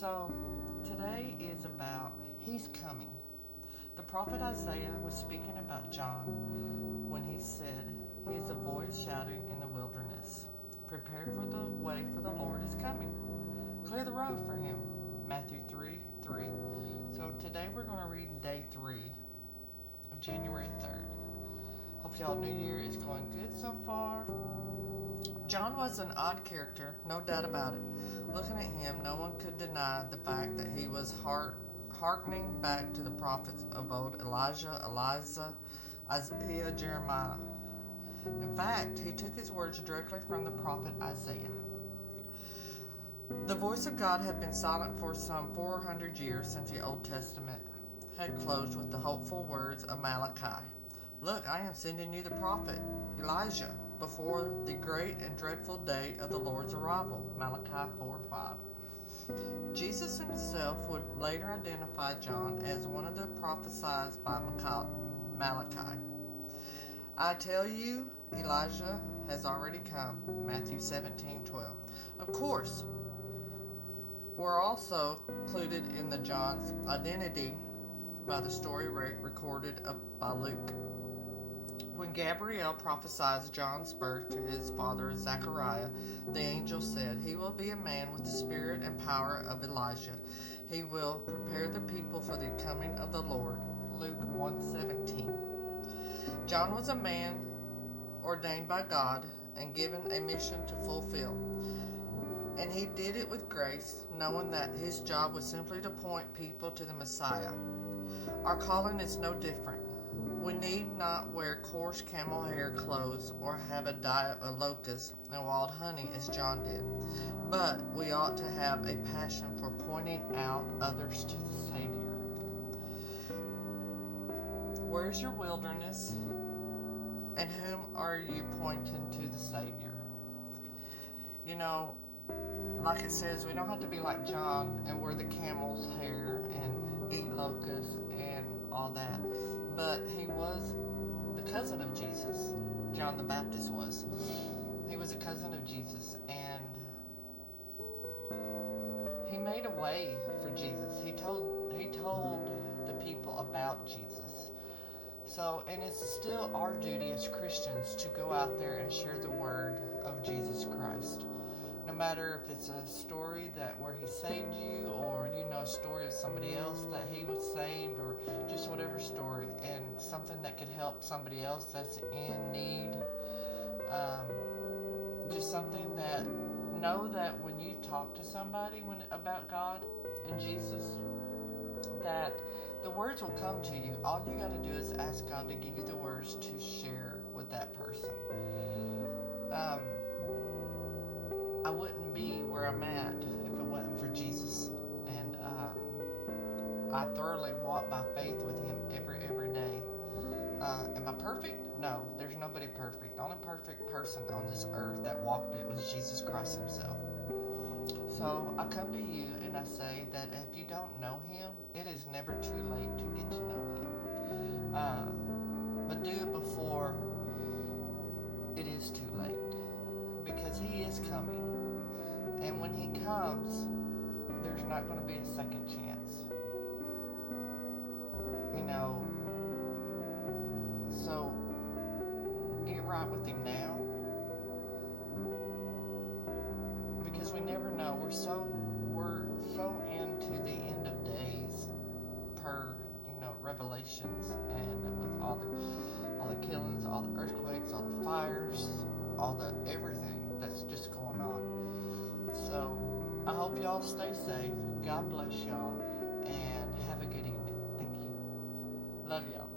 So today is about He's coming. The prophet Isaiah was speaking about John when he said, He is a voice shouting in the wilderness. Prepare for the way for the Lord is coming. Clear the road for Him. Matthew 3:3. So today we're going to read day 3 of January 3rd. Hope y'all New Year is going good so far. John was an odd character, no doubt about it. Looking at him, no one could deny the fact that he was hearkening back to the prophets of old, Elijah, Isaiah, Jeremiah. In fact, he took his words directly from the prophet Isaiah. The voice of God had been silent for some 400 years since the Old Testament had closed with the hopeful words of Malachi. Look, I am sending you the prophet, Elijah, before the great and dreadful day of the Lord's arrival. Malachi 4:5. Jesus himself would later identify John as one of the prophesied by Malachi. I tell you, Elijah has already come. Matthew 17:12. Of course, we're also included in the John's identity by the story recorded by Luke. When Gabriel prophesied John's birth to his father Zechariah, the angel said, He will be a man with the spirit and power of Elijah. He will prepare the people for the coming of the Lord. Luke 1:17. John was a man ordained by God and given a mission to fulfill. And he did it with grace, knowing that his job was simply to point people to the Messiah. Our calling is no different. We need not wear coarse camel hair clothes or have a diet of locusts and wild honey as John did, but we ought to have a passion for pointing out others to the Savior. Where's your wilderness, and whom are you pointing to the Savior? You know, like it says, we don't have to be like John and wear the camel's hair and eat locusts and all that. But he was the cousin of Jesus. John the Baptist was. He was a cousin of Jesus, and he made a way for Jesus. He told the people about Jesus. So, and it's still our duty as Christians to go out there and share the word of Jesus Christ. No matter if it's a story where he saved you, or a story of somebody else that he was saved, or just whatever story, and something that could help somebody else that's in need. Just something that, know that when you talk to somebody about God and Jesus, that the words will come to you. All you got to do is ask God to give you the words to share with that person. I wouldn't be where I'm at if it wasn't for Jesus. And I thoroughly walk by faith with Him every day. Am I perfect? No, there's nobody perfect. The only perfect person on this earth that walked it was Jesus Christ Himself. So I come to you and I say that if you don't know Him, it is never too late to get to know Him. But do it before it is too late. Because He is coming. And when He comes, there's not going to be a second chance. So get right with Him now. Because we never know. We're so into the end of days per, Revelations, and with all the killings, all the earthquakes, all the fires, all the everything that's just going on. So I hope y'all stay safe. God bless y'all, and have a good evening. Thank you. Love y'all.